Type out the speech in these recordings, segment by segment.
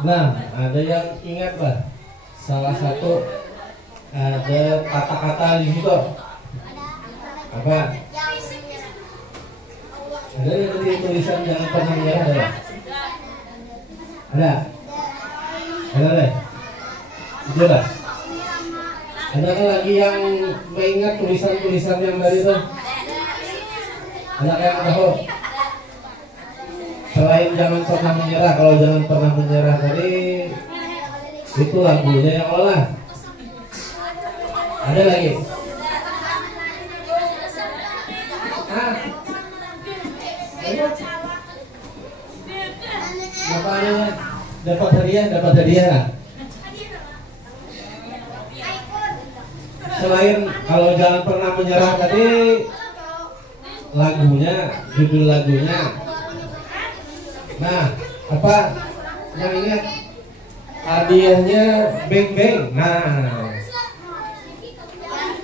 Nah, ada yang ingat lah, salah satu ada kata-kata di situ. Apa? Ada yang tadi tulisan jangan pernah menyerah, ada? Ada? Ada deh? Itu lah. Adakah lagi yang mengingat tulisan-tulisan yang dari itu? Ada yang tahu? Selain jangan pernah menyerah, kalau jangan pernah menyerah tadi itu lagunya yang olah. Ada lagi? Bapaknya dapat hadiah. Selain kalau jangan pernah menyerah tadi, lagunya, judul lagunya. Nah, apa yang ingat? Hadiahnya Beng Beng. Nah,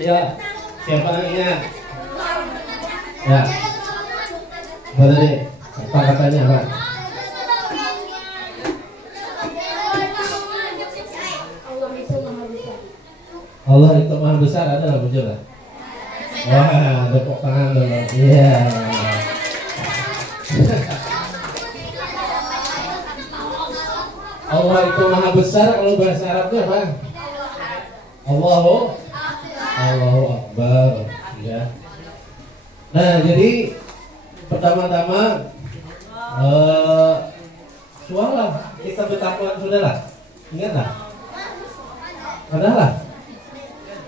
ya, siapa yang ingat? Ya, boleh deh. Apa katanya, Pak? Allah itu maha besar, ada nggak muncul lah? Wah, tepuk tangan dulu. Iya. Allah itu maha besar, kalau bahasa Arabnya apa? Allahu Akbar. Ya. Nah, jadi pertama-tama suara kita bertakwan sudah lah. Ingat lah. Adalah.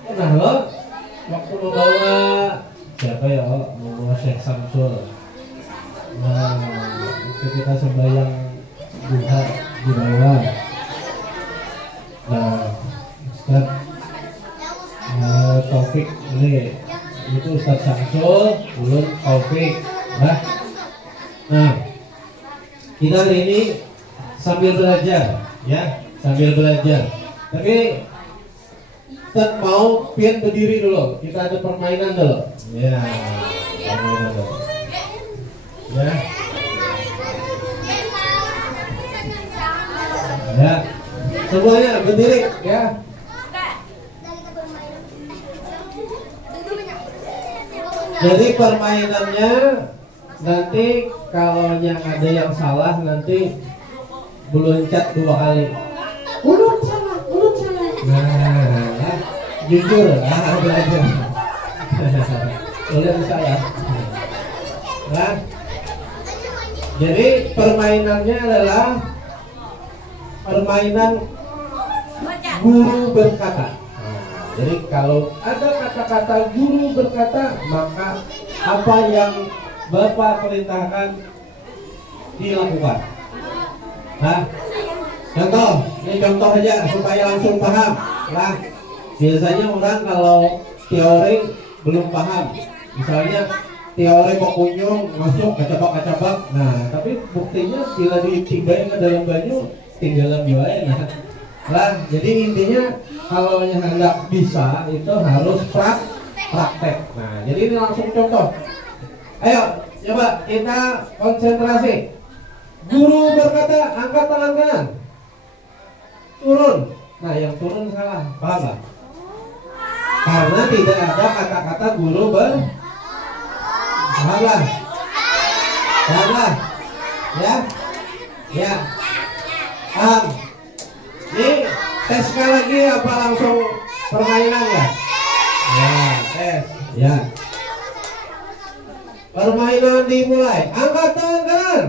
Nah lo waktu membawa siapa ya? Membawa Syekh Samsul. Nah, itu kita sembahyang duha di bawah. Nah, Ustaz Taufik ini itu Ustaz Samsul, ulun Taufik. Nah, kita hari ini sambil belajar, ya. sambil belajar. Tapi Ustaz mau pian berdiri dulu. Kita ada permainan dulu. Ya, permainan dulu. Ya. Ya. Semuanya berdiri ya. Jadi permainannya nanti kalau yang ada yang salah nanti meloncat 2 kali. Ulun salah. Nah, jujur belajar. Ulun salah. Nah, jadi permainannya adalah permainan guru berkata. Jadi kalau ada kata-kata guru berkata, maka apa yang Bapak perintahkan dilakukan. Nah, contoh, ini contoh aja supaya langsung paham. Nah, biasanya orang kalau teori belum paham. Misalnya teori pekunyung masuk kacabak. Nah, tapi buktinya bila ditibain ke dalam baju tinggal biaya. Nah, jadi intinya kalau yang hendak bisa itu harus praktek. Nah, jadi ini langsung contoh. Ayo, coba kita konsentrasi. Guru berkata, angkat tangan kanan. Turun. Nah, yang turun salah, paham gak? Karena tidak ada kata-kata guru paham gak? Paham gak? Ya, paham. Ini tes sekali lagi apa langsung permainan ya? Ya, tes. Ya. Permainan dimulai. Angkat tangan kanan.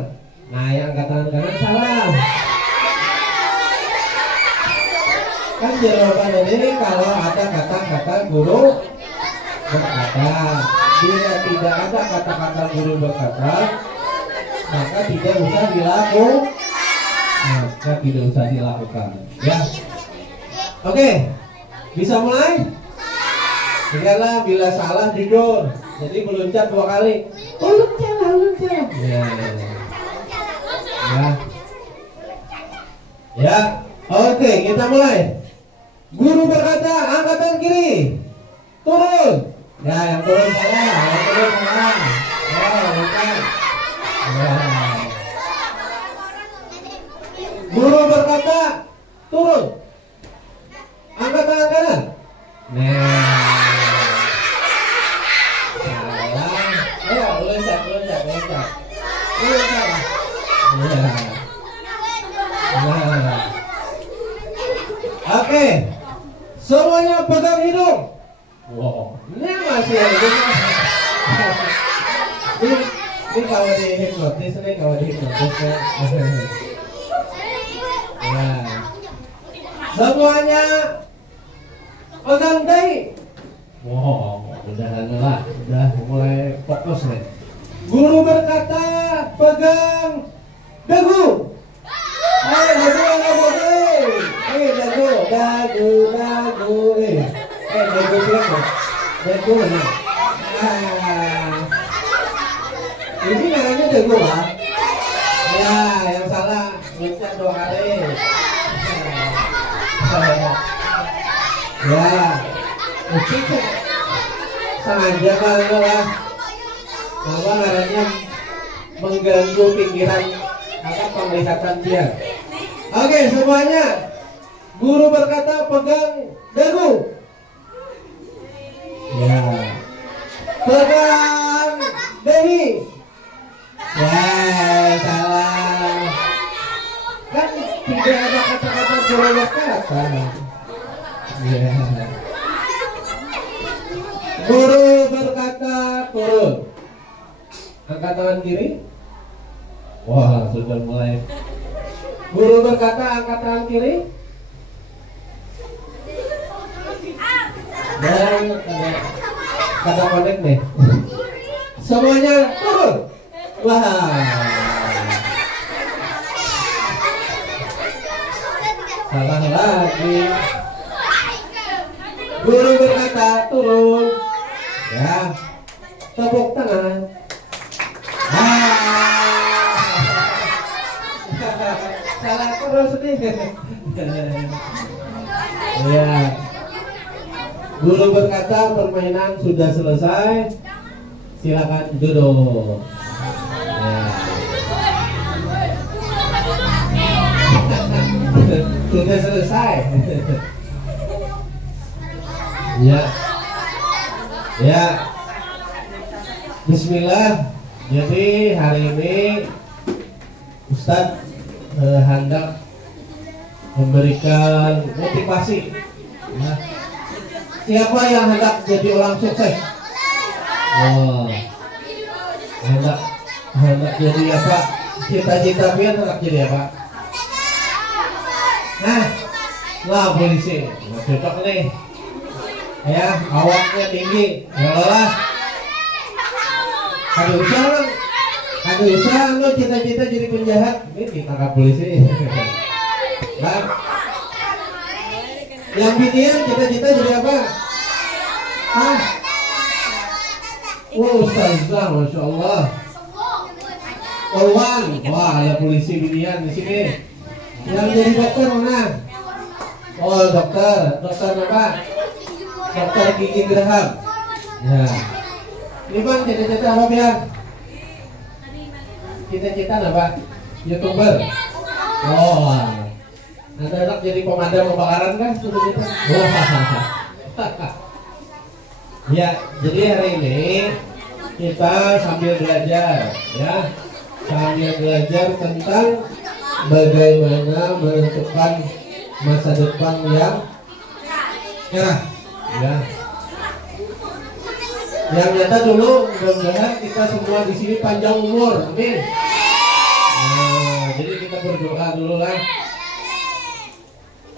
Nah, yang angkat tangan kanan salah. Kan jawaban ini kalau ada kata-kata guru berkata. Bila tidak ada kata-kata guru berkata, maka tidak usah dilakukan. Ya. Oke. Bisa mulai? Segala bila salah jujur. Jadi meloncat 2 kali. Loncat. Ya. Oke, kita mulai. Guru berkata, angkatan kiri. Turun. Ya, yang turun salah. Yang turun salah. Ya, bukan. Ya. Guru berkata, turun. Angkat tangan kanan. Nah. Ayo, loncat. Nah. Oke. Semuanya pegang hidung. Wow, ini masih ada. Ini kalau di hipnotis, Nah. Semuanya pegang dahi. Wow, udah mulai fokus nih. Guru berkata, pegang dagu. Dagu. Ini namanya dagu lah. Ya, yang salah loncat 2 kali. Ya, mungkin sengaja banget lah. Apa namanya mengganggu pikiran atau penglihatan dia. Oke, semuanya. Guru berkata pegang dagu. Ya. Pegang dahi. Ya, salah. Kan tidak ada kata-kata guru berkata. Ya. Guru berkata turun. Angkat tangan kiri. Wah, sudah mulai. Guru berkata angkat tangan kiri. Dan kata connect nih. Semuanya turun. Wah. Salah lagi. Guru berkata turun. Ya. Tepuk tangan. Salah terus nih. Ya. Guru berkata permainan sudah selesai. Silakan duduk. Ya. Sudah selesai. Ya. Ya. Bismillah. Jadi hari ini Ustadz hendak memberikan motivasi. Ya. Siapa yang hendak jadi orang sukses? Oh, hendak jadi apa? Cita-cita pian hendak jadi apa? Nah, lah polisi, cocok nih. Ya, awaknya tinggi, ya lah. Ada usaha lo cita-cita jadi penjahat, ini ditangkap polisi. Nah, yang binian cita-cita jadi apa? Ah, ustazah, masya Allah. Polwan, wah ada polisi binian di sini. Yang jadi dokter mana? Oh dokter apa? Dokter Gigi Graham. Ya. Ini bang cita-cita apa biar? Cita-cita apa? YouTuber. Oh, ada anak jadi pemadam kebakaran kan? Cita-cita. Ya, jadi hari ini kita sambil belajar, ya, sambil belajar tentang bagaimana menentukan masa depan yang cerah, ya. Yang nyata dulu, mudah-mudahan kita semua di sini panjang umur, amin. Nah, jadi kita berdoa dulu lah.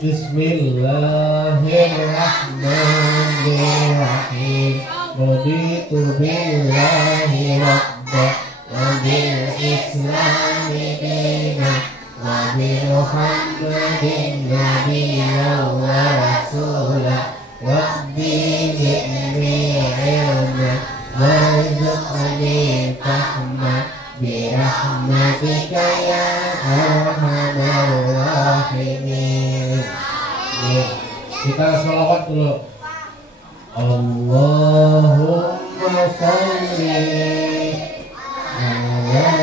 Bismillahirrahmanirrahim. Raditu billahi rabba wa bil islami dina wa bi Muhammadin nabiyyan wa rasula rabbi zidni ilma warzuqni fahma bi rahmatika ya arhamar rahimin. Kita sholawat dulu. Allahumma sholli ala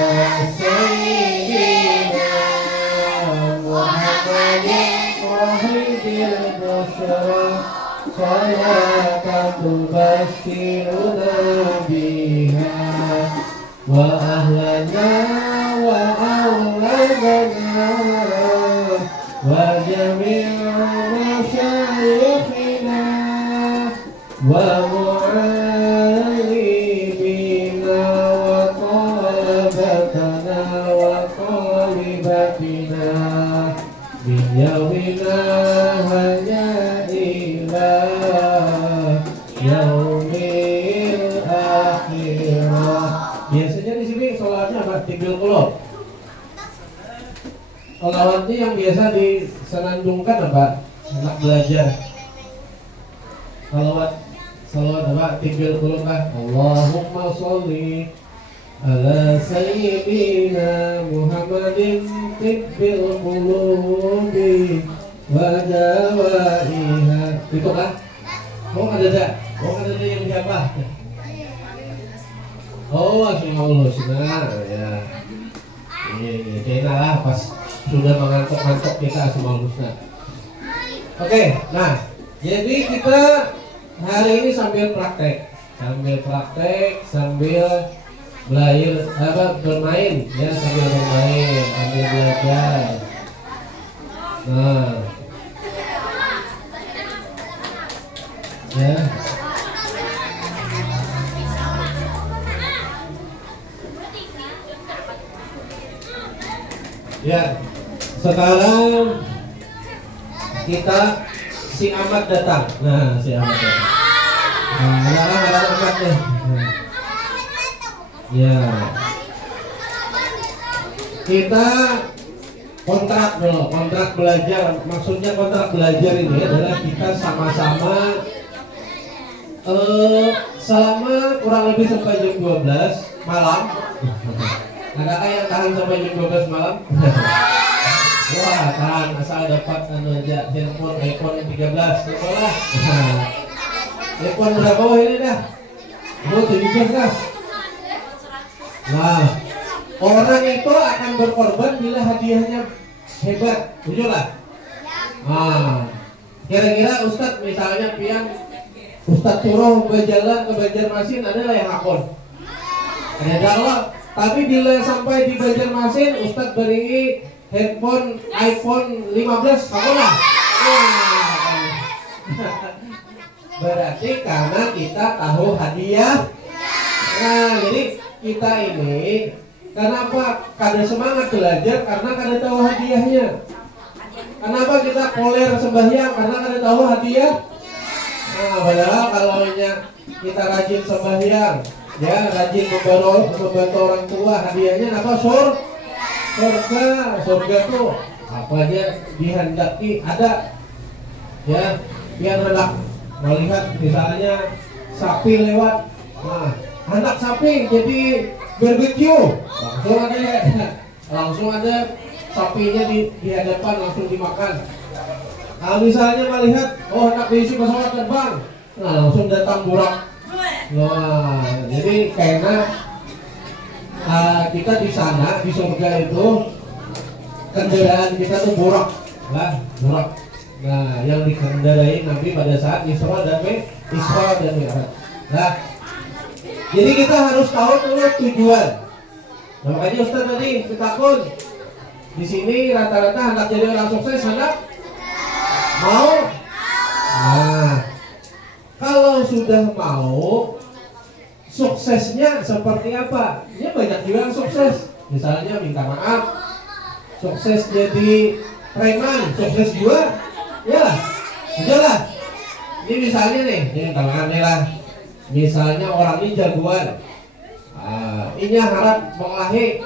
sayyidina Muhammadin wahidil basar salatan tubassiruna biha wa ahlana wa awladana wa jami'a masyayikhina wa mu'allimina wa talabatana wa talibatina biyawina hanya ila yaumil akhirah. Biasanya di sini sholatnya apa? Tibil kulub. Sholawatnya yang biasa disenandungkan apa? Anak belajar. Salawat apa? Tibil kulub lah. Allahumma sholli ala sayyidina Muhammadin tibil qulubi wa dawaiha. Itu kan? Oh ada yang siapa? Oh Allah sudah ya. Ini kayaknya lah pas sudah mengantuk-antuk kita semua Ustaz. Oke, nah jadi kita hari ini sambil praktek, sambil bermain, ya sambil bermain, sambil belajar. Nah, ya. Ya, sekarang kita si Ahmad datang. Nah, si Ahmad datang. Nah, ada Ahmad nih. Ya, kita kontrak dulu, kontrak belajar. Maksudnya kontrak belajar ini adalah kita sama-sama selama kurang lebih sampai jam 12 malam. Adakah yang tahan sampai jam 12 malam? sekolahan asal dapat aja handphone iPhone 13 sekolah. Nah, iPhone berapa ini dah? Oh 17 dah. Nah, orang itu akan berkorban bila hadiahnya hebat, betul lah. Nah, kira-kira Ustadz misalnya pian Ustadz suruh berjalan ke Banjarmasin, adalah yang akun. Ada jawab. Tapi bila sampai di Banjarmasin, Ustadz beri handphone iPhone 15, akun lah. Berarti karena kita tahu hadiah. Nah, jadi kita ini kenapa kada semangat belajar? Karena kada tahu hadiahnya. Kenapa kita koler sembahyang? Karena kada tahu hadiah. Nah, padahal kalau kita rajin sembahyang, ya rajin membantu orang tua, hadiahnya apa? Surga. Surga tuh apa aja dihendaki ada. Ya, biar hendak melihat misalnya sapi lewat, nah hendak sapi jadi barbecue, langsung ada sapinya di hadapan, langsung dimakan. Nah misalnya melihat hendak diisi pesawat terbang, nah langsung datang burak. Nah jadi karena kita di sana di surga itu kendaraan kita tuh burak. Nah, yang dikendarai Nabi pada saat Isra dan Mi'raj. Nah, jadi kita harus tahu dulu tujuan. Nah, makanya Ustaz tadi takut di sini rata-rata hendak jadi orang sukses, hendak mau. Nah, kalau sudah mau, suksesnya seperti apa? Ya banyak juga yang sukses. Misalnya minta maaf, sukses jadi preman, sukses juga. Ya lah, udahlah. Ini misalnya nih, ini tangan nih lah. Misalnya orang ini jagoan, ini harap mengelahi,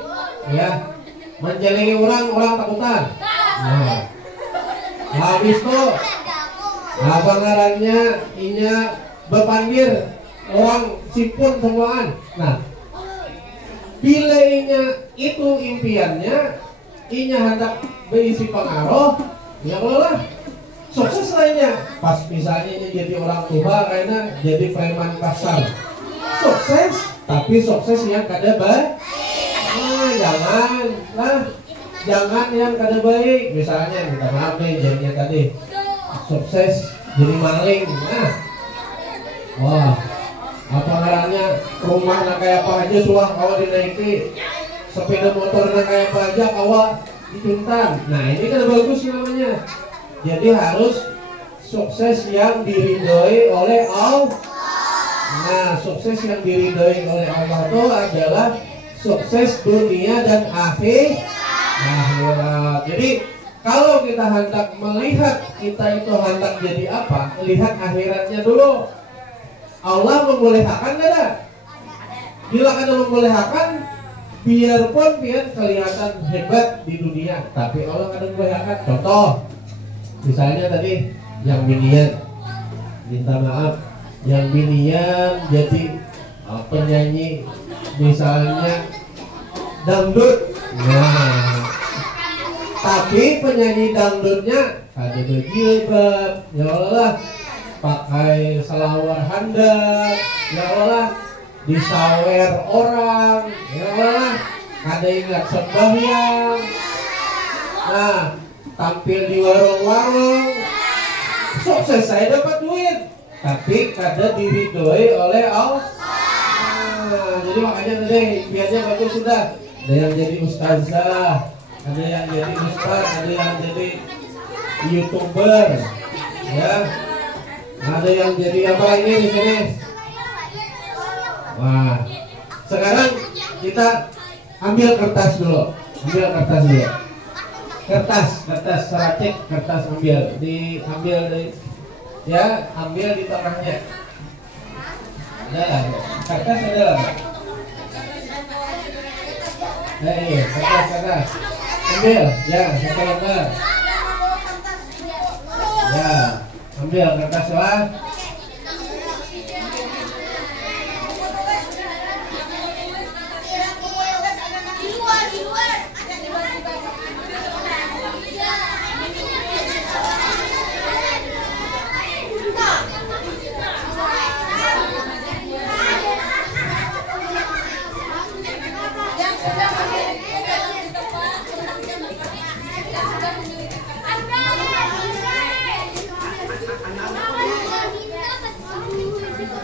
ya, menjelengi orang takutan. Nah, habis itu, pengarannya ini berpanggil orang simpun semuaan. Nah, bila itu impiannya, ini hendak berisi pengaruh, ya Allah. Sukses lainnya, pas misalnya ini jadi orang tua karena jadi preman pasar, sukses, tapi sukses yang kada baik. Jangan yang kada baik. Misalnya minta maaf nih jadinya tadi sukses jadi maling. Wah, apa namanya rumahnya kayak apa aja suah kau dinaiki, sepeda motornya kayak apa aja kau dicuntan. Nah ini kan bagus namanya. Jadi harus sukses yang diridhoi oleh Allah. Nah, sukses yang diridhoi oleh Allah itu adalah sukses dunia dan akhirat. Jadi kalau kita hendak melihat kita itu hendak jadi apa, lihat akhiratnya dulu. Allah membolehkan nggak? Bila kada membolehkan, biarpun biar kelihatan hebat di dunia, tapi Allah kada membolehkan. Contoh. Misalnya tadi yang binian minta maaf, yang binian jadi penyanyi misalnya dangdut. Nah, tapi penyanyi dangdutnya ada berjilbab, ya Allah, pakai selawar handap, ya Allah, disawer orang, ya Allah, ada yang nggak sembahyang. Nah, tampil di warung-warung, sukses, saya dapat duit, tapi kada diridhoi oleh Allah. Jadi makanya tadi biasanya bagus sudah. Ada yang jadi ustazah, ada yang jadi ustaz, ada yang jadi YouTuber, ya, ada yang jadi apa ini di sini. Wah, sekarang kita ambil kertas dulu, kertas seracik, kertas ambil di tengahnya. Ada lah, kertas ada lah. Nah ini kertas ambil, ya satu lembar. Ya, ambil kertas lah.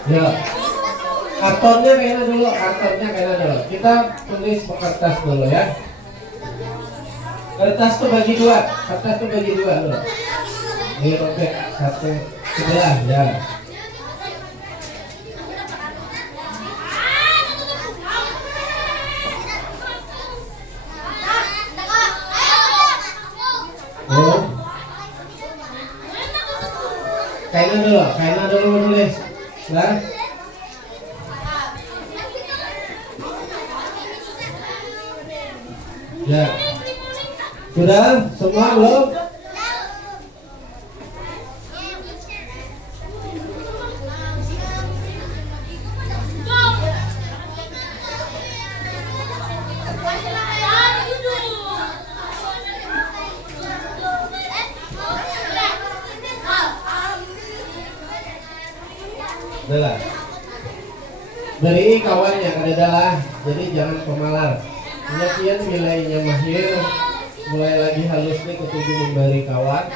Ya. Kartonnya kayaknya dulu, Kita tulis ke kertas dulu ya. Kertas tuh bagi dua loh. Ini robek satu sebelah ya. Oh. Kainnya dulu menulis. Nah. Ya. Sudah semua belum? Udah. Beri kawannya kadadalah, jadi jangan pemalar. Penyakian nilainya mahir, mulai lagi halus nih ketujuh memberi kawan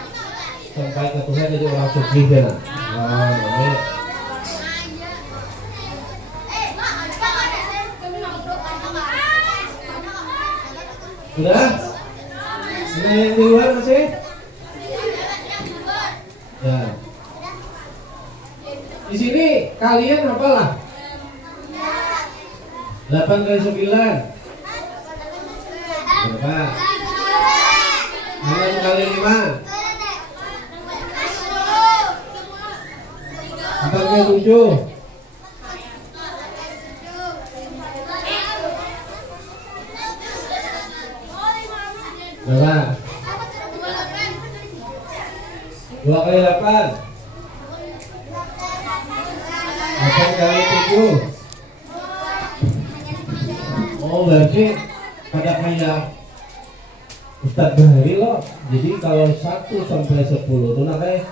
sampai ke Tuhan jadi orang sugih ya. Nah, ini. Sudah? Ini yang di luar masih? Ya. Di sini kalian apalah? 8 kali 9 berapa? 6 kali 5 4 kali 7 berapa? 2 kali 8 8 kali 7. Oh, berarti pada kayak Ustadz Bahari loh. Jadi kalau 1 sampai 10 tuh kayak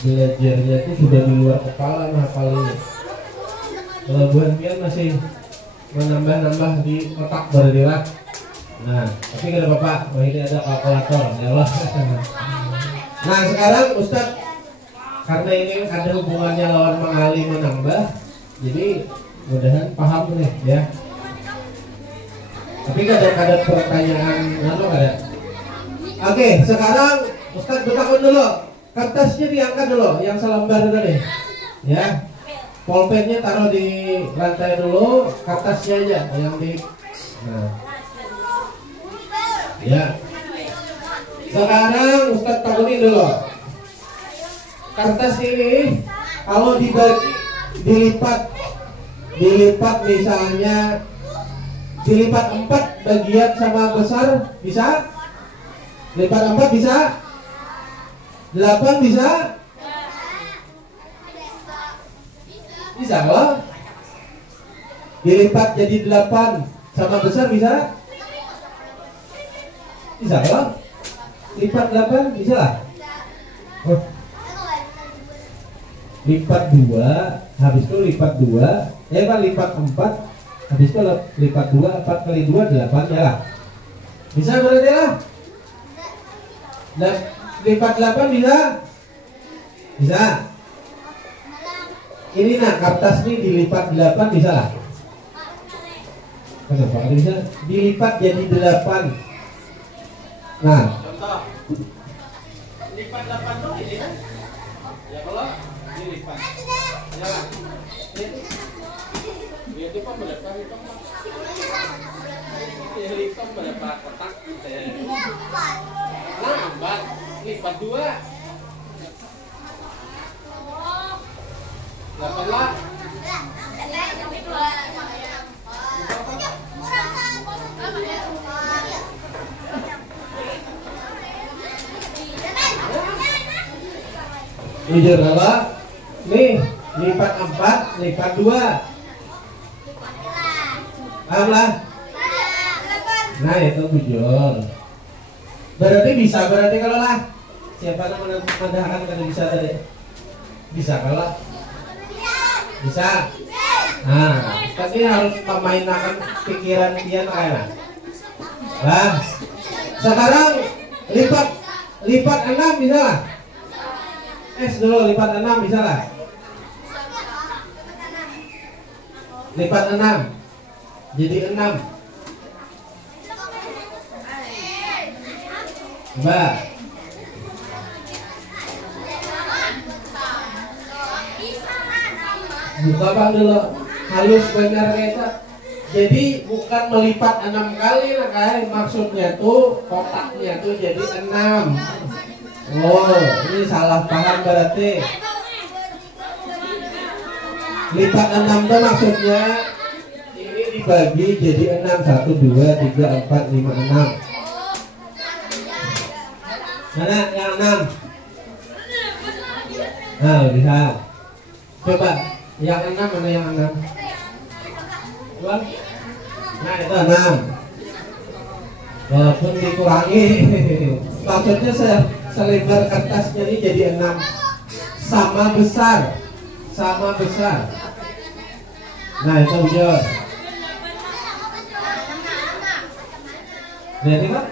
belajarnya itu sudah di luar kepala hafalinnya. Kalau Bu Hanfian masih menambah-nambah di otak berarti lah. Nah, tapi kata Bapak, oh ini ada kalkulator ya Allah. Nah, sekarang Ustadz karena ini ada hubungannya lawan mengali menambah, jadi mudahan paham nih ya. Tapi kadang-kadang pertanyaan apa ada? Oke, sekarang Ustadz bertakun dulu. Kertasnya diangkat dulu, yang selembar tadi. Ya. Pulpennya taruh di lantai dulu, kertasnya aja yang di. Nah. Ya. Sekarang Ustadz takunin dulu. Kertas ini kalau dibagi dilipat misalnya dilipat 4 bagian sama besar bisa? Lipat 4 bisa? 8 bisa? Bisa loh. Dilipat jadi 8 sama besar bisa? Bisa loh. Lipat 8 bisa lah. Oh. Lipat 2, habis itu lipat 2, lipat 4, habis itu lipat 2, 4 kali 2, 8 ya lah. Bisa berarti lah. Dan lipat 8 bisa? Bisa. Ini nah kertas ini dilipat 8 bisa lah. Kenapa bisa? Dilipat jadi 8. Nah. Contoh. Lipat 8 dong ini kan? Ya kalau dilipat. Ya lah. Lipat berapa? Lipat berapa kotak? Lambat. Lipat 2. 8 lah. Jujur apa? Nih, lipat 4, lipat 2. Paham lah? Nah itu jujur. Berarti bisa, berarti kalau lah. Siapa yang menandakan kalau bisa tadi? Bisa kalau? Bisa. Nah, tapi harus memainkan pikiran dia kayak. Nah, sekarang lipat 6 bisa lah. S dulu lipat 6 bisa lah. lipat 6 jadi 6. Coba. Buka bang dulu, halus benar kita. Jadi bukan melipat 6 kali lah kayak maksudnya tuh kotaknya tuh jadi 6. Oh, ini salah paham berarti. Lipat 6 tuh maksudnya ini dibagi jadi 6, 1, 2, 3, 4, 5, 6. Mana yang 6? Nah, lihat. Coba yang 6 mana yang 6? Coba. Nah, itu 6. Walaupun dikurangi. Maksudnya selebar kertasnya ini jadi 6. Sama besar. Sama besar. Nah, itu bujur. Berarti kan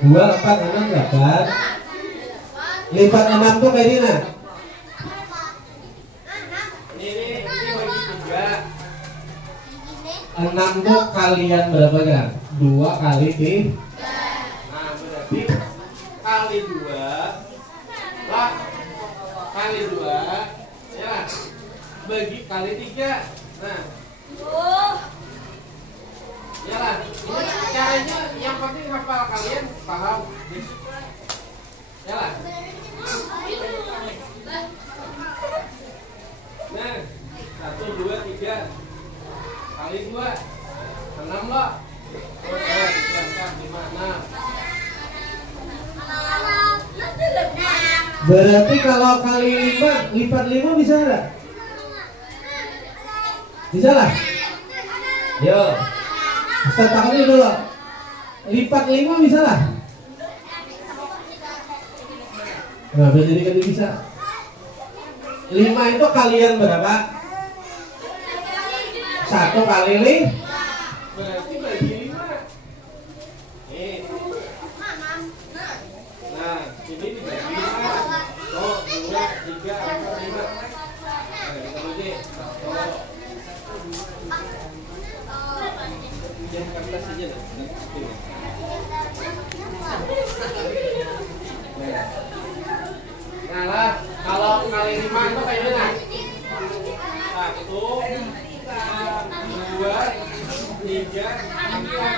2, 4, 6 dapat. Lipat 6 tuh kayak gini nah. Ini bagi 3. 6 tuh kalian berapa gram? 2 kali 3. Nah, berarti kali 2 lah kali 2 ya bagi kali 3. Nah, ya lah. Ini caranya yang penting hafal, kalian paham. Ya lah. Nah, 1, 2, 3 kali 2 6 loh. 2, 3, 4, 5, 6. Berarti kalau kali 5 lipat 5 bisa enggak? Bisa lah. Yo. Ustaz takutnya dulu. Lipat 5 bisa lah. Nah, jadi kan bisa. 5 itu kalian berapa? 1 kali 5. Berarti bagi 5. Nih. Nah, ini dibagi 5. Oh, 2, 3, 4, 5. Nah, kita bagi. Yang kertas aja lah. Nah lah, kalau kali 5 itu kayak gini nah. 1, 2, 3, 4.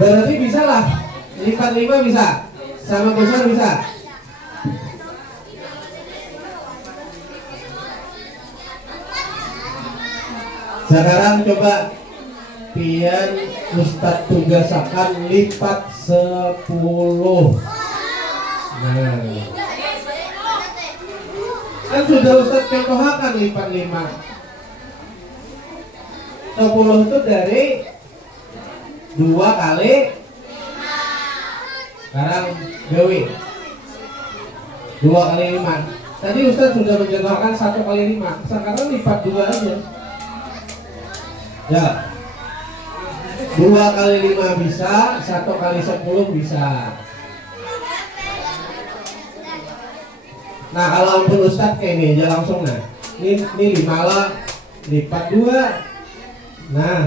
Berarti bisa lah, lipat 5 bisa, sama besar bisa. Sekarang coba pian Ustadz tugasakan lipat 10. Nah, kan sudah Ustadz contohakan lipat 5. 10 itu dari 2 kali 5. Sekarang Dewi 2 kali 5. Tadi Ustadz sudah mencontohkan 1 kali 5. Sekarang lipat 2 aja. Ya, 2 kali 5 bisa, 1 kali 10 bisa. Nah, kalau pun Ustadz kayak ini aja langsung nah. Ini 5 lah, lipat 2. Nah,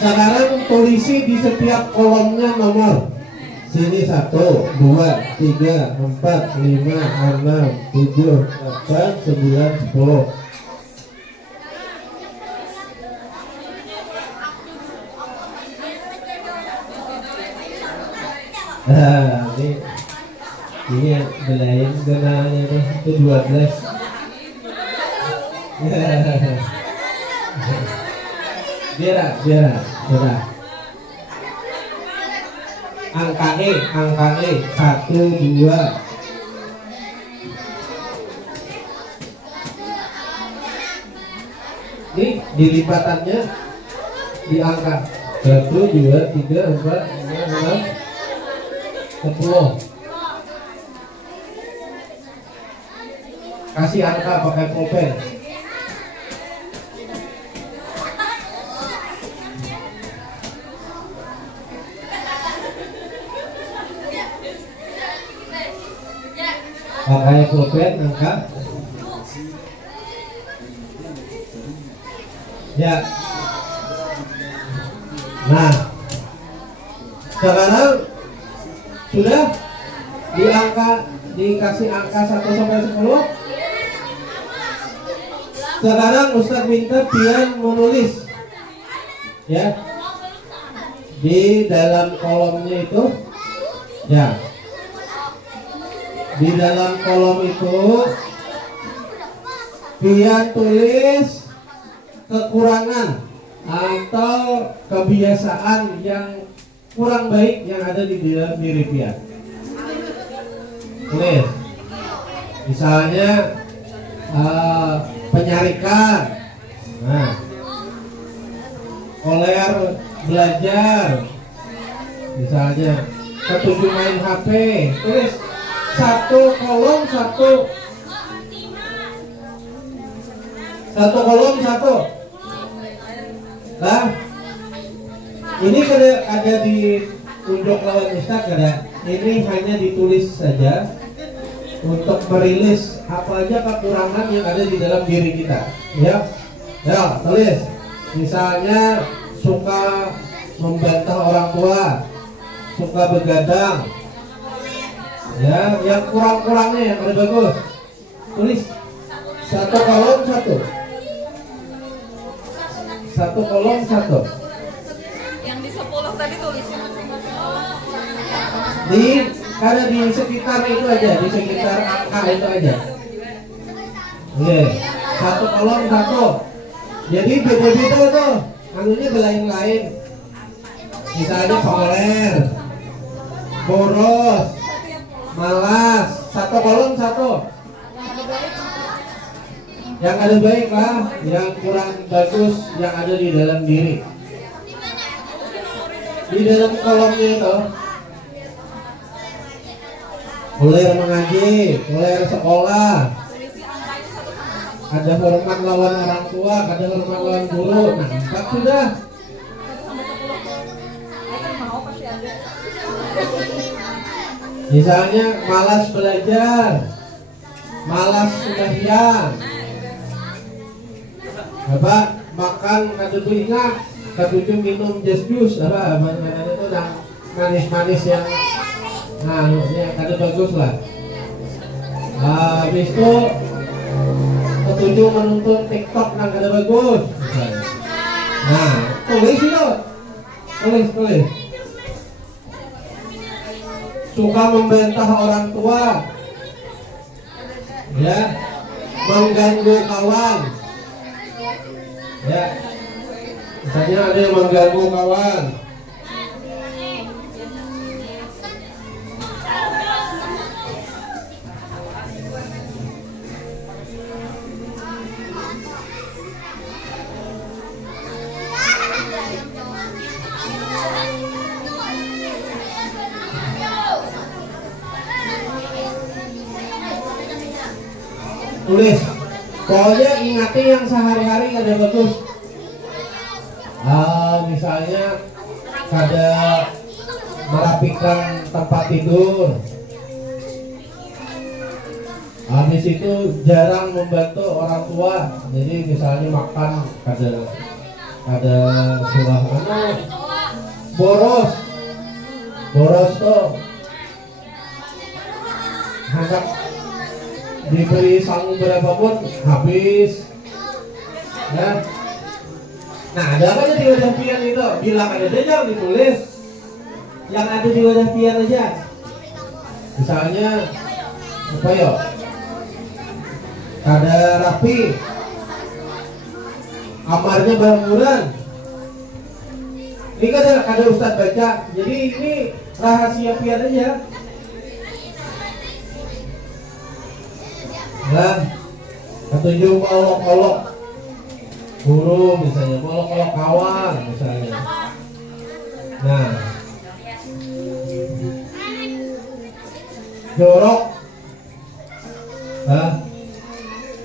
sekarang tulisi di setiap kolomnya nomor. Sini 1, 2, 3, 4, 5, 6, 7, 8, 9, 10. Nah, ini Iya, belain genanya itu 12. Biar. Angka E 1, 2. Ini dilipatannya di angka 1, 2, 3, 4, 5, 6, 10. Kasih angka pakai pulpen. Pakai pulpen angka. Ya. Nah, sekarang sudah dikasih angka 1 sampai 10. Sekarang Ustadz minta pian menulis, ya, di dalam kolomnya itu, ya, di dalam kolom itu pian tulis kekurangan atau kebiasaan yang kurang baik yang ada di dalam diri pian. Tulis, misalnya penyarikan, nah, koler belajar, misalnya ketujuh main HP. Tulis 1 kolom 1. 1 kolom 1. Nah, ini ada di tunjuk lawan Ustadz ada. Ini hanya ditulis saja untuk merilis apa aja kekurangan yang ada di dalam diri kita, ya. Ya, tulis. Misalnya suka membantah orang tua, suka begadang, ya, yang kurang-kurangnya yang ada bagus. Tulis 1 kolom 1. 1 kolom 1. Yang di 10 tadi tulisnya Karena di sekitar itu aja, di sekitar angka itu aja. Oke, 1 kolom 1. Jadi beda-beda tuh, anunya lain-lain. Misalnya koler, boros, malas. 1 kolom 1. Yang ada baik lah, yang kurang bagus yang ada di dalam diri. Di dalam kolomnya itu koler mengaji, koler sekolah, ada hormat lawan orang tua, ada hormat lawan guru. Nah, 4 sudah. Misalnya malas belajar, malas sembahyang, Bapak makan katuju ingat, katuju minum jus, apa itu yang manis-manis yang ya kada bagus lah. Habis itu ketujuh menonton TikTok yang kada bagus. Nah, tulis itu, tulis. Suka membantah orang tua, ya, mengganggu kawan, ya. Misalnya ada yang mengganggu kawan. Tulis, pokoknya ingati yang sehari-hari kada bagus. Misalnya kada merapikan tempat tidur. Habis itu jarang membantu orang tua. Jadi misalnya makan kada surah boros tuh hendak diberi sangu berapapun habis, ya. Nah, ada apa aja di wadah pian itu? Bilang aja jangan ditulis. Yang ada di wadah pian aja. Misalnya Apa yo? Kada rapi. Kamarnya bangunan. Ini kada Ustadz baca. Jadi ini rahasia pian aja. Nah, ketujuh olok-olok burung misalnya, olok-olok kawan misalnya. Nah, jorok,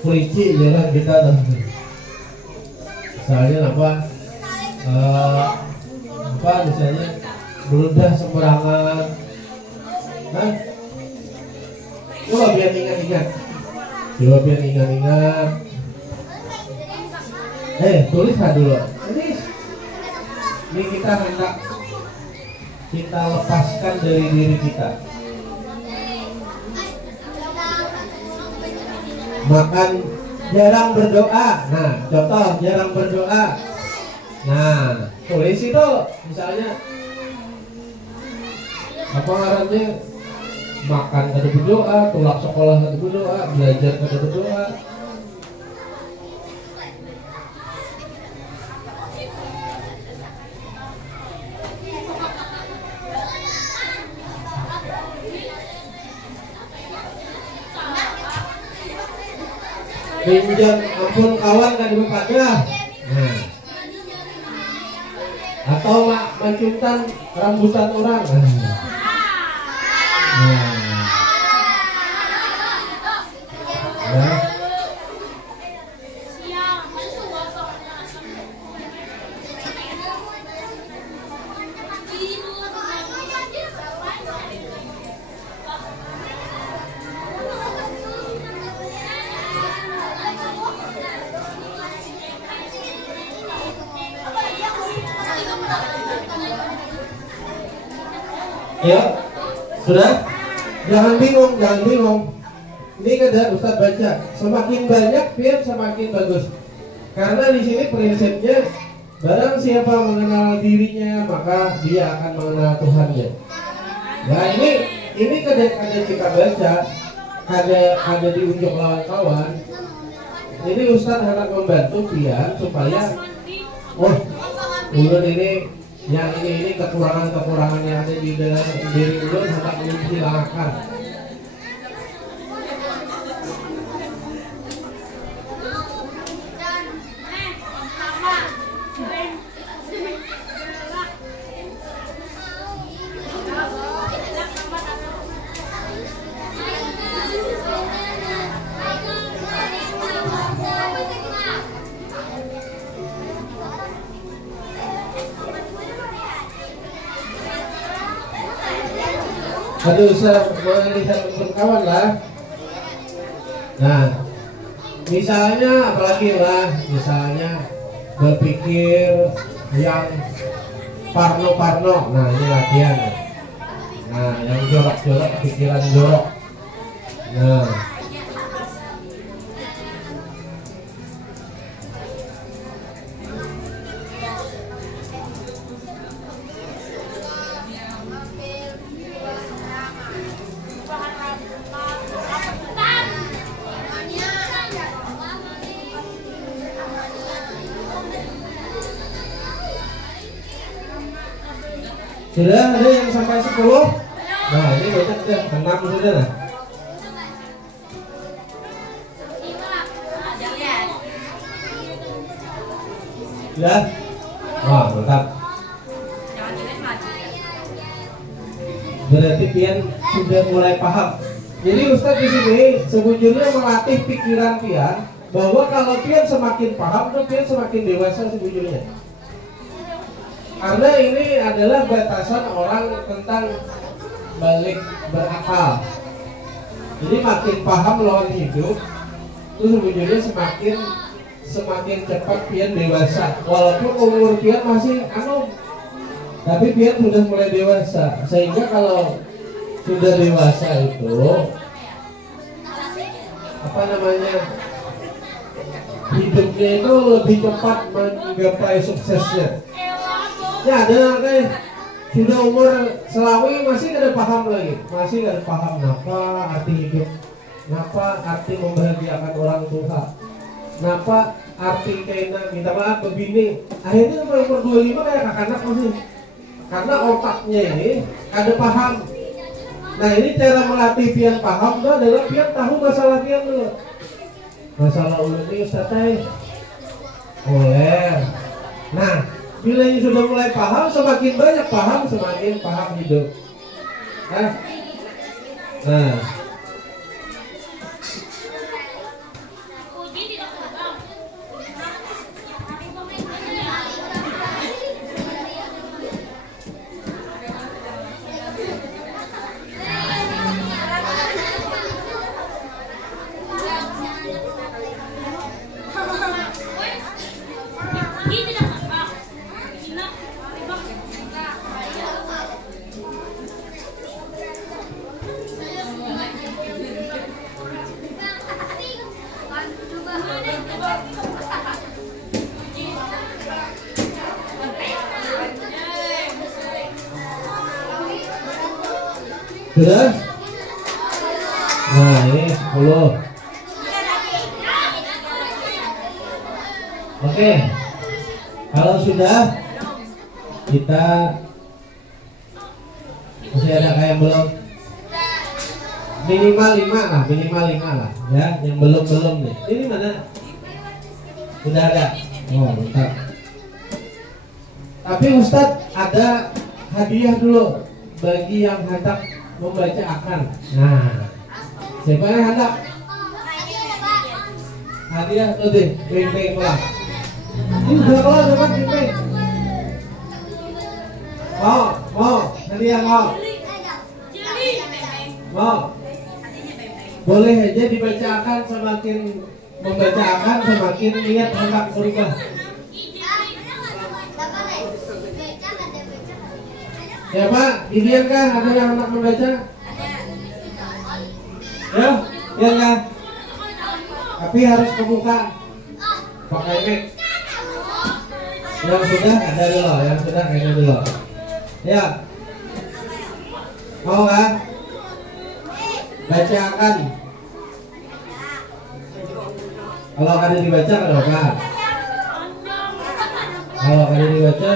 kelinci jalan kita tuh. Misalnya apa misalnya beludah sembarangan. Nah, coba biar ingat-ingat. Coba biar ingat-ingat. Tulislah dulu. Ini kita hendak kita lepaskan dari diri kita. Makan jarang berdoa. Nah, contoh jarang berdoa. Nah, tulis itu misalnya apa ngarannya? Makan kada berdoa, tulak sekolah kada berdoa, belajar kada berdoa. Pinjam ampun kawan kada berpada. Nah, atau menciumkan rambutan orang. Nah. Ya. Ya, sudah? Jangan bingung, jangan bingung. Ini kada Ustadz baca. Semakin banyak pian semakin bagus. Karena di sini prinsipnya barang siapa mengenal dirinya maka dia akan mengenal Tuhannya. Nah ini kada kita baca, kada diunjuk lawan kawan. Ini Ustadz hendak membantu pian supaya ulun ini yang ini kekurangan yang ada di dalam diri ulun hendak dihilangkan. Aduh, usah melihat kawan lah. Nah, misalnya apalagi lah, misalnya berpikir yang parno. Nah, ini latihan. Nah, yang jorok-jorok, pikiran jorok. Nah, sudah ada yang sampai 10? Nah, ini banyak sudah, 6 sudah lah. Sudah? Wah, mantap. Berarti pian sudah mulai paham. Jadi Ustadz di sini sebetulnya melatih pikiran pian bahwa kalau pian semakin paham, pian semakin dewasa sebetulnya. Karena ini adalah batasan orang tentang balik berakal. Jadi makin paham lawan hidup, itu sebetulnya semakin cepat pian dewasa. Walaupun umur pian masih tapi pian sudah mulai dewasa. Sehingga kalau sudah dewasa itu hidupnya itu lebih cepat menggapai suksesnya. Ya ada kayak sudah umur Selawi masih kada paham lagi, masih kada paham apa arti hidup. Ngapa arti membahagiakan orang tua? Ngapa arti kena minta maaf ke bini? Akhirnya umur 25 kayak anak masih. Karena otaknya ini ada paham. Nah ini cara melatih pian paham itu adalah pian tahu masalah pian dulu. Masalah ulun ini Ustaz boleh. Nah bila ini sudah mulai paham, semakin banyak paham semakin paham hidup. Nah sudah? Nah ini 10. Oke. Kalau sudah, kita masih ada kayak belum? Minimal 5 lah ya, yang belum nih. Ini mana? Sudah ada. Oh, bentar. Tapi Ustadz ada hadiah dulu bagi yang hendak membaca akan. Nah, siapa yang hendak? Hadiah tuh deh, ping pulang. Ini udah kelar dapat ping. Mau, hadiah mau. Mau. Boleh aja dibacakan, semakin membacakan semakin niat hendak berubah. Ya Pak, didiamkan, ada yang hendak membaca? Ya, ya kan? Tapi harus ke muka, pakai mic. Yang sudah ada dulu, Ya, mau kan? Bacakan. Kalau ada dibaca kenapa? Kalau ada dibaca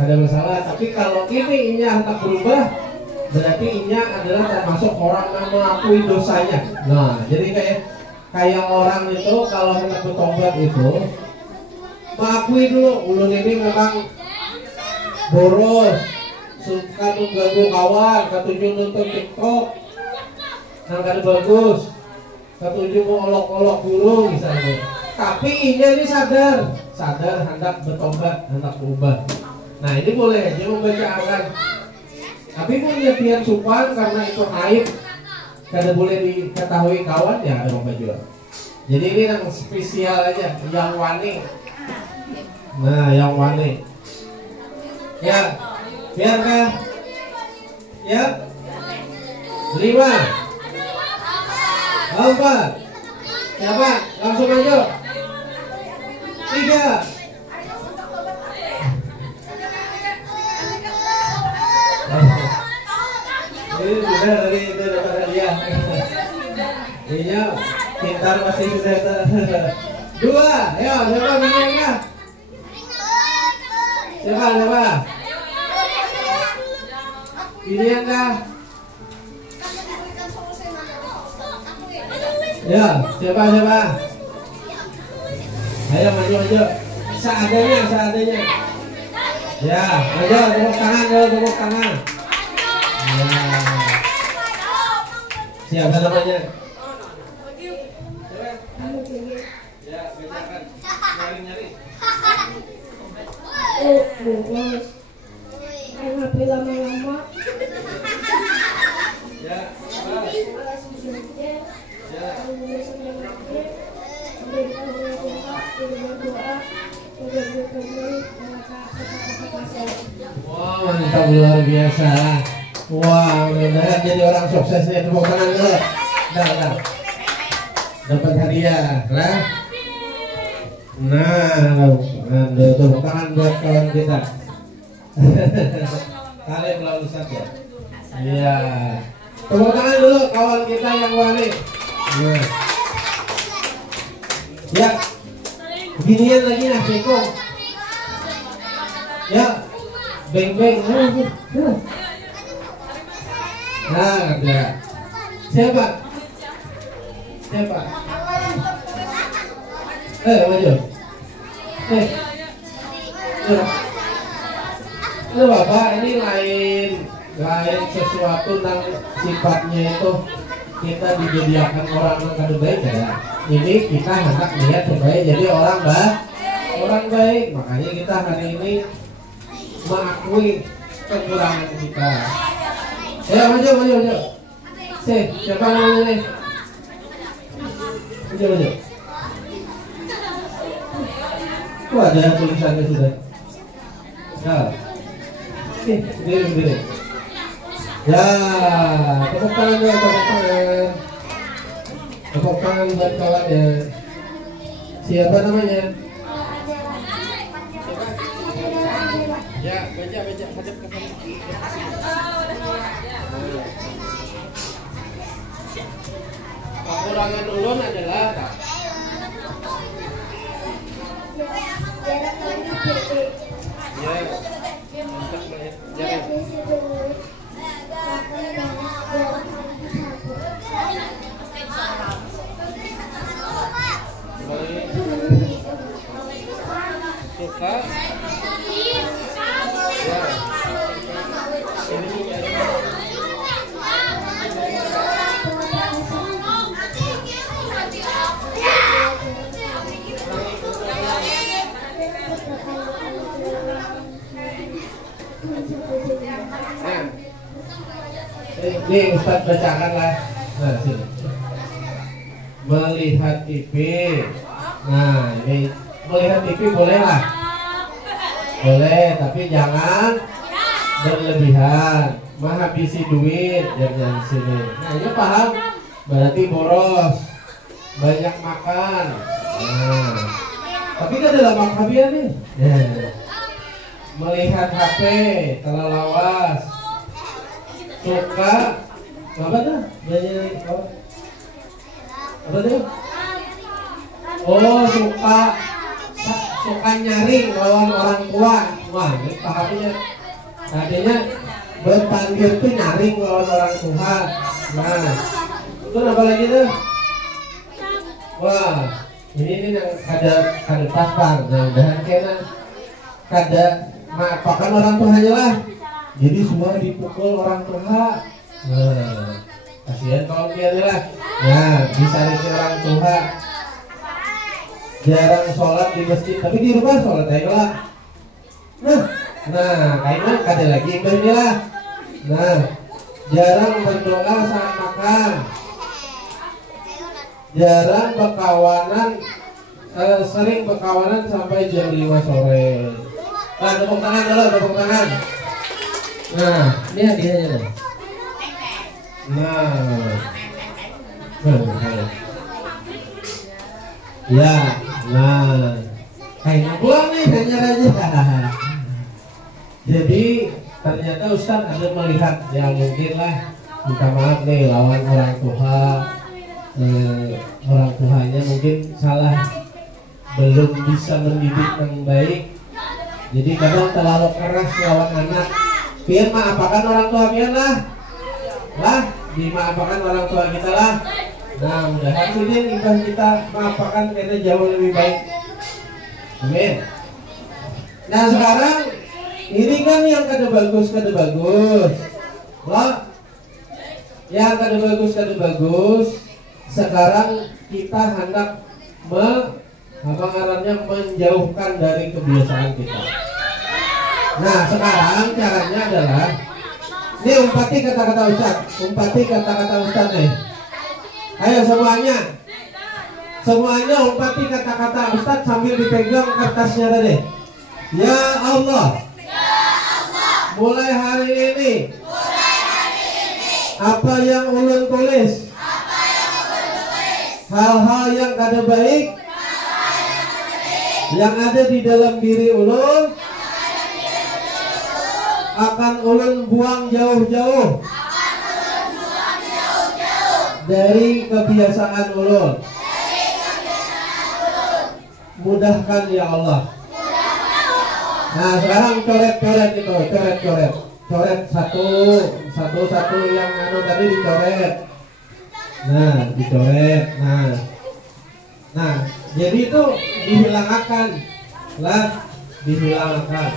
ada masalah. Tapi kalau ini inya hendak berubah, berarti inya adalah termasuk orang yang mengakui dosanya. Nah, jadi kayak orang itu kalau hendak bertobat itu mengakui dulu, ulun ini memang boros, suka mengganggu kawan, ketujuh nonton TikTok, yang kada bagus, ketujuh mau olok-olok guru misalnya. Tapi inya ini sadar hendak bertobat, hendak berubah. Nah ini boleh aja membaca akan. Tapi punya tiang supan karena itu aib, kada boleh diketahui kawan ya ada membaca juga. Jadi ini yang spesial aja, yang wani. Nah yang wani. Ya, biarkan. Ya, 5. Empat. Siapa? Langsung maju. 3. Ini sudah dari itu dapat hadiah. Iya, pintar pasti sudah. 2. Ayo, siapa minumnya? Siapa? Ini yang kah? Ya, siapa? Ayo maju. Seadanya. Ya, maju, tepuk tangan. Ya. Siapa namanya? Ya, bacakan. Nyari. Bos. HP lama-lama. Ya, Wah, mantap luar biasa. Wah, mudah-mudahan jadi orang sukses nih. Tepuk tangan dulu. Dah. Dapat hadiah, lah. Nah, tepuk tangan buat kawan kita. Kalian belum Ustaz ya? Iya. Tepuk tangan dulu kawan kita yang wali. Ya. Ya. Beginian lagi nah Ceko. Ya. Beng-beng. Nah, ada. Siapa? Siapa? Maju. Itu Bapak, ini lain sesuatu yang sifatnya itu kita dijadikan orang yang kado baik ya. Ini kita hendak lihat supaya jadi orang baik. Makanya kita hari ini mengakui kekurangan kita. Maju. Siapa namanya nih? Maju. Kok ada tulisannya sudah? Nah, begini. Ya, tepuk tangan. Tepuk tangan buat kawannya. Siapa namanya? Ya, beja, hadap ke sana. Kekurangan ulun adalah suka ini Ustaz bacakan lah. Nah, sini. Melihat TV. Nah, ini melihat TV boleh lah. Boleh, tapi jangan berlebihan, menghabisi duit jangan sini. Nah, ini paham? Berarti boros, banyak makan. Nah, tapi kan dalam makhabian nih. Nah, melihat HP terlalu lawas. Suka apa tuh? Apa tuh? Oh, suka nyaring lawan orang tua. Wah, ini pahamnya. Artinya bertanding tuh nyaring lawan orang tua. Nah, itu apa lagi tuh? Wah, ini yang ada taspar. Nah, udahan kena kada maafkan orang tuanya lah. Jadi semua dipukul orang tua. Nah, kasihan kalau dia lah. Nah, disariki orang tua. Jarang sholat di masjid, tapi di rumah sholat aja lah. Nah, kayaknya ada lagi ini lah. Nah, jarang berdoa saat makan. Jarang berkawanan, sering berkawanan sampai jam 5 sore. Nah, tepuk tangan dulu, tepuk tangan. Nah, ini hadiahnya nih. Nah. Ya, nah. Kayaknya pulang nih, hanya aja. Jadi, ternyata Ustaz ada melihat yang mungkin lah, minta maaf nih lawan orang tua. Orang tuanya mungkin salah, belum bisa mendidik yang baik. Jadi kadang terlalu keras lawan anak. Biar maafkan orang tua biar lah, dimaafkan orang tua kita lah. Nah, mudah-mudahan ini ibadah kita maafkan kita jauh lebih baik. Amin. Nah, sekarang ini kan yang kada bagus. Wah, yang kada bagus. Sekarang kita hendak menjauhkan dari kebiasaan kita. Nah, sekarang caranya adalah ini umpati kata-kata Ustaz nih. Ayo semuanya umpati kata-kata Ustaz sambil dipegang kertasnya tadi. Ya Allah, mulai hari ini apa yang ulun tulis, hal-hal yang kada baik yang ada di dalam diri ulun akan ulun buang jauh-jauh dari kebiasaan ulun. Mudahkan ya Allah. Nah sekarang coret-coret itu, coret-coret. Coret satu yang tadi dicoret. Nah dicoret. Nah jadi itu dihilangkan lah, dihilangkan.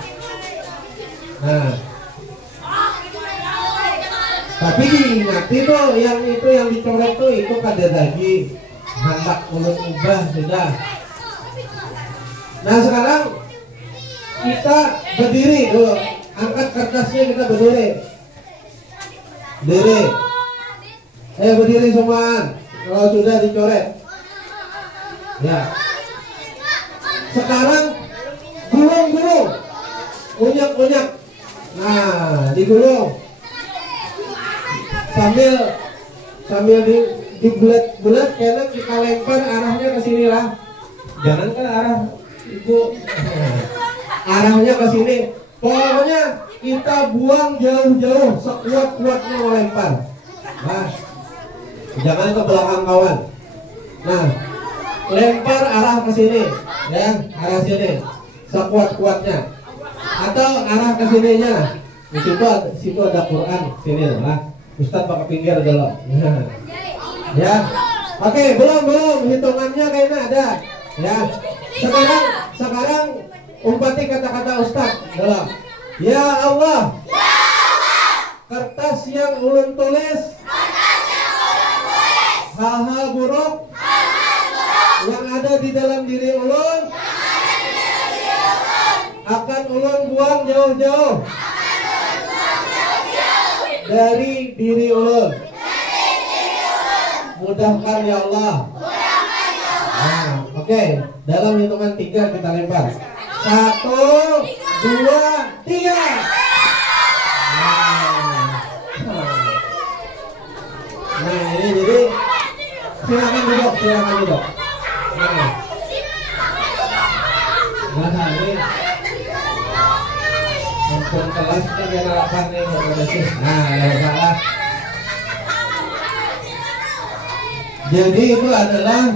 Nah tapi diingat itu yang dicoret itu kada lagi hendak ulun ubah sudah. Nah sekarang kita berdiri dulu, angkat kertasnya, kita berdiri. Berdiri semua kalau sudah dicoret. Ya. Sekarang gulung, unyak. Nah digulung sambil dibulat karena kita lempar arahnya ke sini lah. Jangan ke arah ibu, arahnya ke sini. Pokoknya kita buang jauh-jauh, sekuat-kuatnya melempar. Nah, jangan ke belakang kawan. Nah, lempar arah ke sini, ya, arah sini, sekuat-kuatnya. Atau arah ke sininya. Di situ ada Quran, sini lah. Ustaz pakai pinggir dulu. Ya. Oke, belum hitungannya kayaknya ada. Ya. Sekarang umpati kata-kata Ustaz dalam. Ya Allah. Kertas yang ulun tulis. Hal-hal buruk yang ada di dalam diri ulun akan ulun buang jauh-jauh dari diri ulun. Mudahkan ya Allah. Nah, oke. Dalam hitungan 3 kita lempar. 1, 2, 3. Nah ini jadi silakan duduk. Nah ini untuk kelasnya biar lapan nih. Nah salah. Jadi itu adalah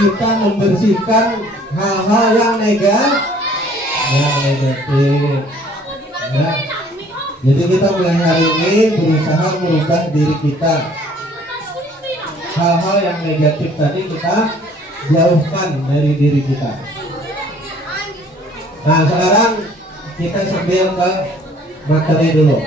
kita membersihkan hal-hal yang negatif. Nah, jadi kita mulai hari ini berusaha merubah diri kita. Hal-hal yang negatif tadi kita jauhkan dari diri kita. Nah sekarang kita sambil ke materi dulu.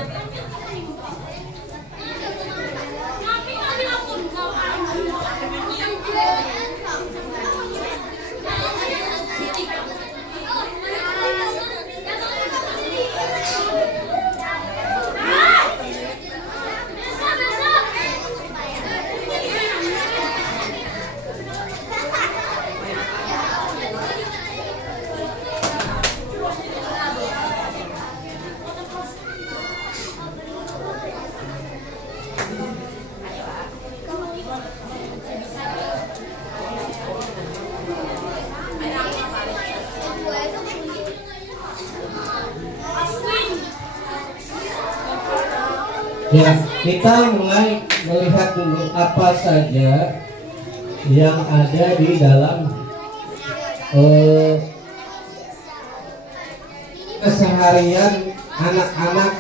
Ya, kita mulai melihat dulu apa saja yang ada di dalam keseharian anak-anak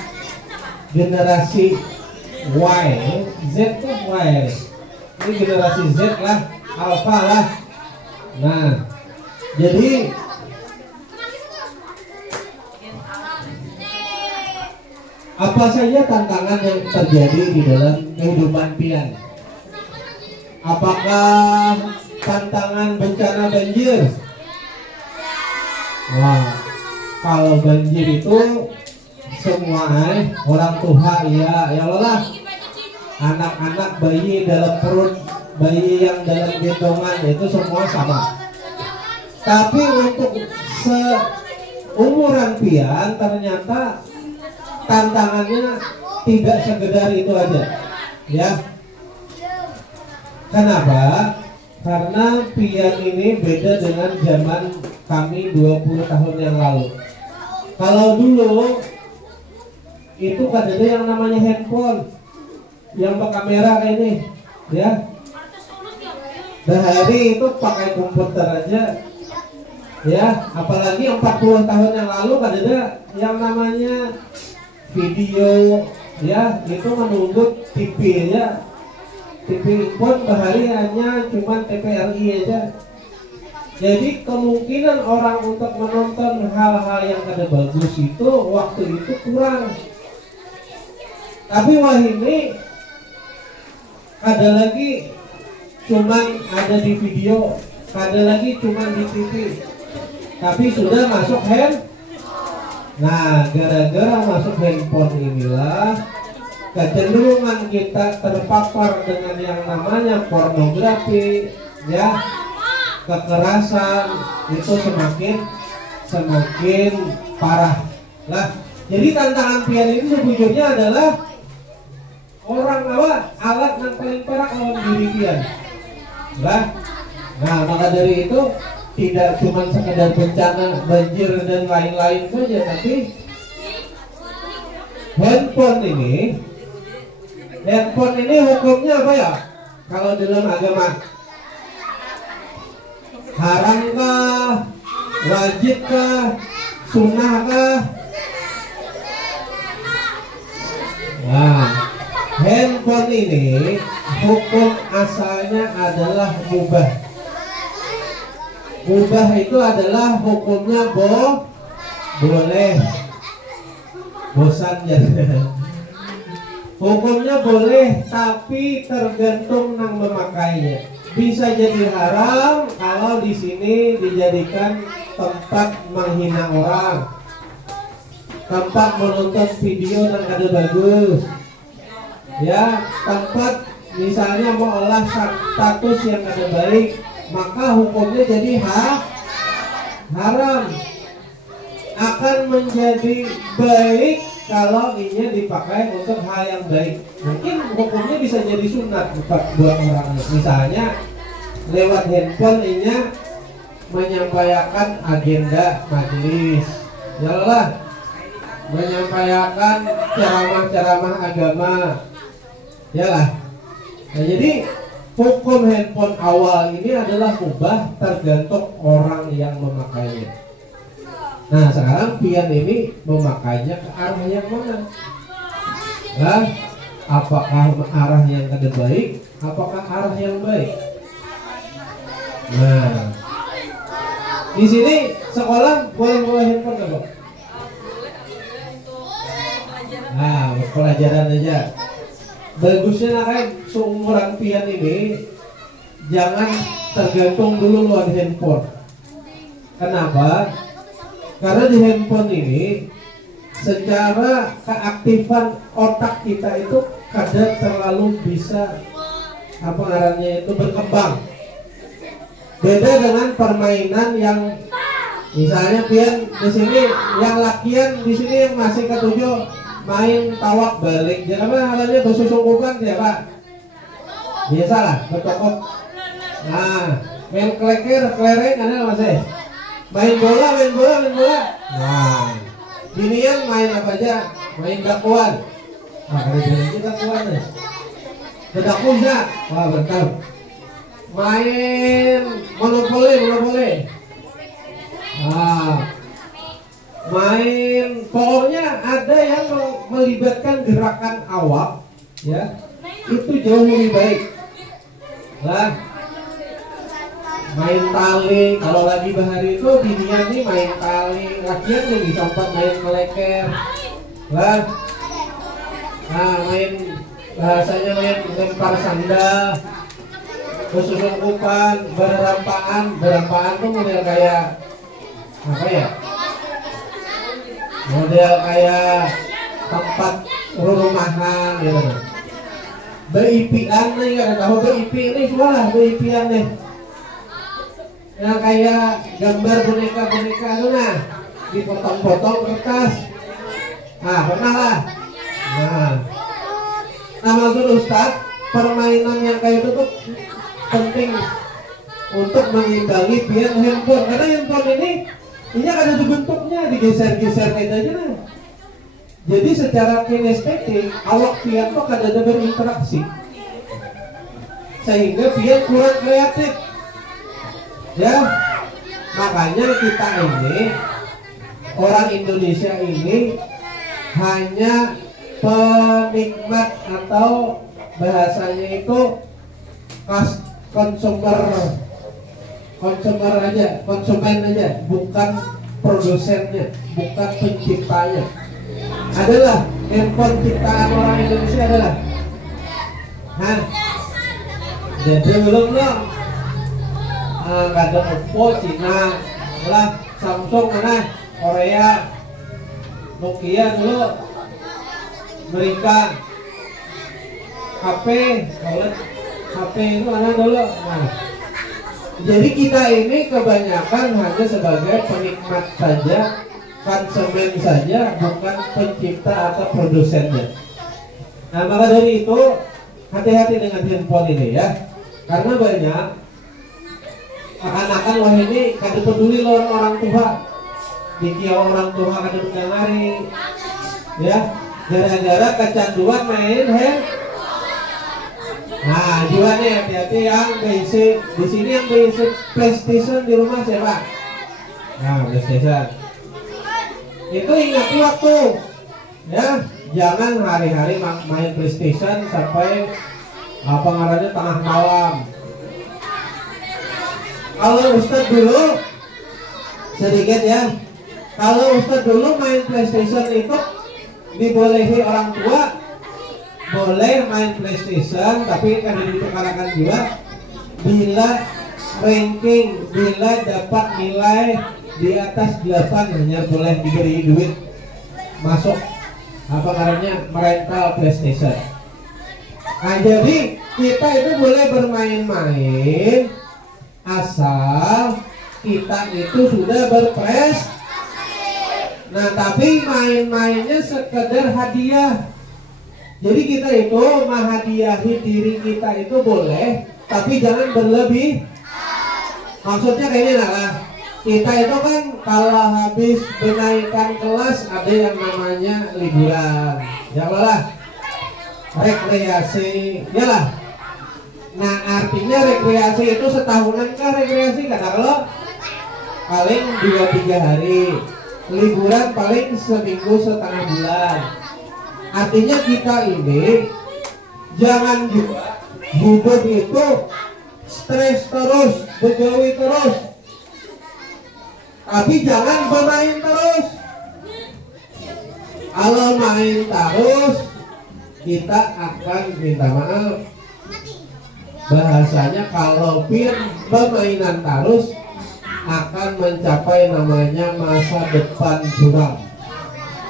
generasi Y. Z itu Y. Ini generasi Z lah, Alpha lah. Nah, jadi apa saja tantangan yang terjadi di dalam kehidupan pian? Apakah tantangan bencana banjir? Wah, kalau banjir itu semua orang tua ya lelah. Anak-anak bayi dalam perut, bayi yang dalam gendongan itu semua sama. Tapi untuk seumuran pian ternyata tantangannya tidak sekedar itu aja, ya. Kenapa? Karena pian ini beda dengan zaman kami 20 tahun yang lalu. Kalau dulu itu kan ada yang namanya handphone yang berkamera kayak ini. ya. Hari itu pakai komputer aja, ya. Apalagi 40 tahun yang lalu kan ada yang namanya video, ya. Itu menunggu TV ya. TV pun bahari hanya cuma TVRI aja. Jadi kemungkinan orang untuk menonton hal-hal yang kada bagus itu waktu itu kurang. Tapi wah ini ada lagi cuman ada di video, ada lagi cuman di TV. Tapi sudah masuk hand. Nah, gara-gara masuk handphone inilah kecenderungan kita terpapar dengan yang namanya pornografi, ya, kekerasan itu semakin parah lah. Jadi tantangan pian ini sebetulnya adalah orang alat yang paling parah lawan diri pian lah. Nah, maka dari itu tidak cuma sekedar bencana banjir dan lain-lain saja, tapi handphone ini hukumnya apa ya? Kalau dalam agama haramkah, wajibkah, sunnahkah? Nah, handphone ini hukum asalnya adalah mubah. Mubah itu adalah hukumnya boleh. Bosan ya. Hukumnya boleh, tapi tergantung nang memakainya. Bisa jadi haram kalau di sini dijadikan tempat menghina orang, tempat menonton video yang ada bagus, ya, tempat misalnya mengolah status yang ada baik, maka hukumnya jadi haram. Akan menjadi baik kalau ini dipakai untuk hal yang baik. Mungkin hukumnya bisa jadi sunat buat orang. Misalnya lewat handphone ini menyampaikan agenda majelis, yalah, menyampaikan ceramah-ceramah agama, yalah. Nah, jadi hukum handphone awal ini adalah mubah tergantung orang yang memakainya. Nah, sekarang pian ini memakainya ke arah yang mana? Nah, apakah arah yang kada baik? Apakah arah yang baik? Nah, di sini sekolah boleh handphone nggak, Bang? Nah, pelajaran aja. Bagusnya kan seumuran pian ini jangan tergantung dulu luar handphone. Kenapa? Karena di handphone ini secara keaktifan otak kita itu kadang terlalu bisa itu berkembang. Beda dengan permainan yang misalnya pian di sini yang lakian di sini yang masih ketujuh main tawak balik. Jadi apa namanya bersusungkukan siapa? Biasalah bertokok. Nah, main kelereng ada masih. Main bola. Nah, ginian main apa aja? Main dakwaan. Nah, ada jenis dakwaan nih. Bedakuza. Wah, bentar. Main monopoli. Nah, main pokoknya ada yang melibatkan gerakan awak, ya. Itu jauh lebih baik. Lah. Main tali, kalau lagi bahari itu binian nih main tali, lakian nih bisa main meleker lah. Nah, main bahasanya main lempar sandal, bersusungkupan, berampaan tuh model kayak apa ya? Model kayak tempat rumahan gitu. BIP-an nih, kada tahu BIP ini semua BIP-an nih. Yang kayak gambar boneka itu nah dipotong-potong kertas. Nah, pernah lah. Nah, maksud Ustadz, permainan yang kayak itu tuh penting untuk mengimbangi biar handphone, karena handphone ini kan ada bentuknya, digeser-geser aja nah. Jadi secara kinestetik awak pian tuh kada ada berinteraksi. sehingga dia kurang kreatif. Ya, makanya kita ini orang Indonesia ini hanya penikmat atau bahasanya itu konsumen aja, bukan produsennya, bukan penciptanya. Adalah handphone ciptaan orang Indonesia adalah. Jadi belum ada Oppo Cina lah, Samsung mana Korea, Nokia dulu Amerika, HP itu mana dulu. Nah, jadi kita ini kebanyakan hanya sebagai penikmat saja, konsumen saja, bukan pencipta atau produsennya. Nah, maka dari itu hati-hati dengan handphone ini ya, karena banyak akan-akan wah ini kada peduli orang tua, dikira orang tua kada mendengari, ya, gara-gara kecanduan main handphone. Nah, juga nih hati-hati yang basic di sini, yang basic PlayStation di rumah siapa? Nah, PlayStation. Itu ingat waktu, ya, jangan hari-hari main PlayStation sampai apa ngarannya tengah malam. Kalau Ustadz dulu sedikit ya, kalau Ustadz dulu main PlayStation itu dibolehi orang tua. Boleh main PlayStation, tapi kan ditukarakan juga bila ranking, bila dapat nilai di atas 8 hanya boleh diberi duit masuk apa namanya merental PlayStation. Nah, jadi kita itu boleh bermain-main asal kita itu sudah berprestasi. Nah, tapi main-mainnya sekedar hadiah. Jadi kita itu menghadiahi diri kita itu boleh, tapi jangan berlebih. Maksudnya kayak ini lah. Kita itu kan kalau habis menaikkan kelas ada yang namanya liburan, ya lah, rekreasi, ya lah. Nah, artinya rekreasi itu setahunan kah rekreasi? Kata lo paling 2-3 hari, liburan paling seminggu setengah bulan. Artinya kita ini jangan juga hidup itu stres terus, begawi terus, tapi jangan bermain terus. Kalau main terus kita akan minta maaf. Bahasanya kalau permainan terus akan mencapai namanya masa depan suram.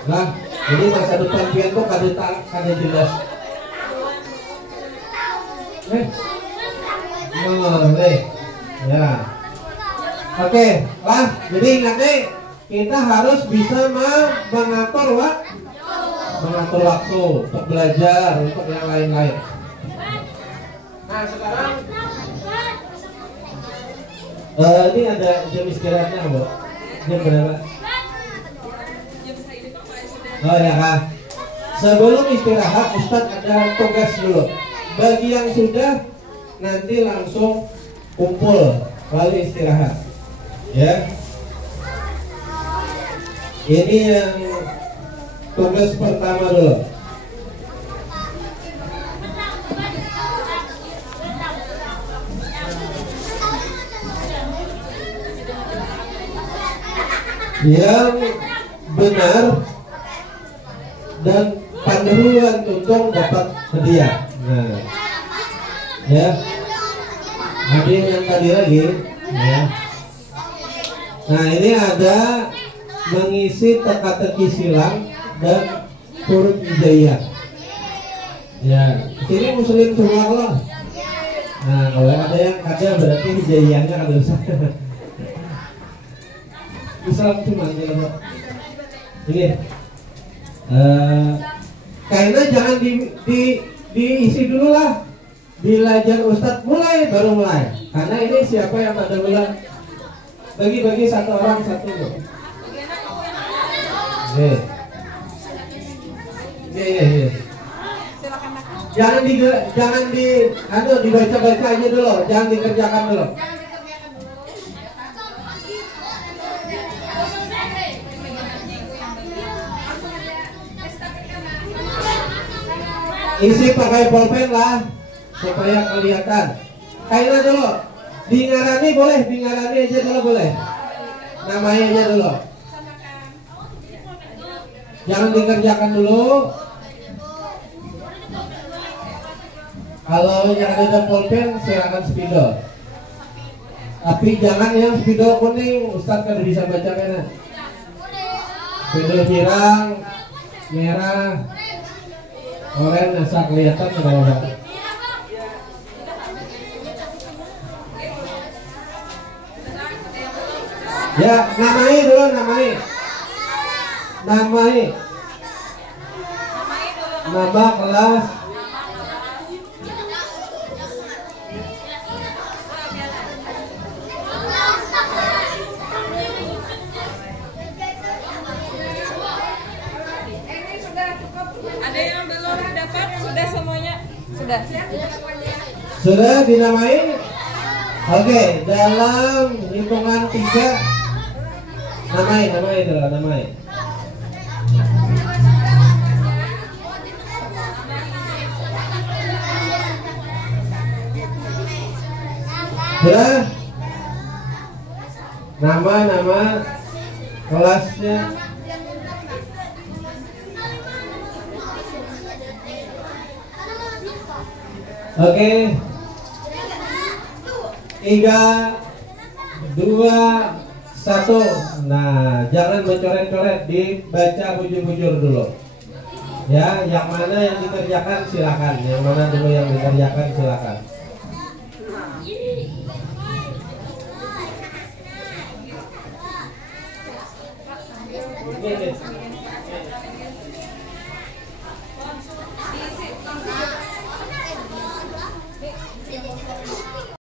Nah, jadi masa depan pian tuh kada jelas. Ya. Oke, lah. Jadi ingat nih, kita harus bisa mengatur waktu untuk belajar, untuk yang lain-lain. Nah, sekarang ini ada jam istirahatnya, Bu. Jam berapa? Oh ya Kak, sebelum istirahat Ustadz ada tugas dulu. Bagi yang sudah nanti langsung kumpul lalu istirahat. Ya, ini yang tugas pertama dulu. Yang benar dan Panderuan Tuntung dapat hadiah. Nah, ya, ada yang tadi lagi. Ya. Nah, ini ada mengisi teka-teki silang dan huruf hijaiyah. Ya, sini muslim semua loh. Nah, kalau ada yang ada berarti hijaiyahnya ada usah. Islam cuma aja. Ini. Kayaknya jangan diisi dulu lah. Belajar Ustadz mulai baru mulai. Karena ini siapa yang pada bulan bagi-bagi satu orang satu. Iya. dibaca-baca aja dulu, jangan dikerjakan dulu. Isi pakai pulpen lah supaya kelihatan. Kayaknya dulu, bingarani boleh, bingarani aja dulu boleh. Namanya aja dulu. Jangan dikerjakan dulu. Kalau yang ada pulpen silakan spidol. Tapi jangan yang spidol kuning, Ustadz kan bisa baca kan? Spidol pirang, merah, oranye asal kelihatan kalau ya, namai dulu, namai. Nama kelas. Ada yang belum dapat? Sudah semuanya? Sudah. Sudah dinamai? Oke, dalam hitungan 3 namai dulu, namai. Sudah? Nama kelasnya. Oke. 3, 2, 1. Nah, jangan mencoret-coret, dibaca bujur-bujur dulu. Ya, yang mana yang dikerjakan silakan, yang mana dulu yang dikerjakan silakan. Ini.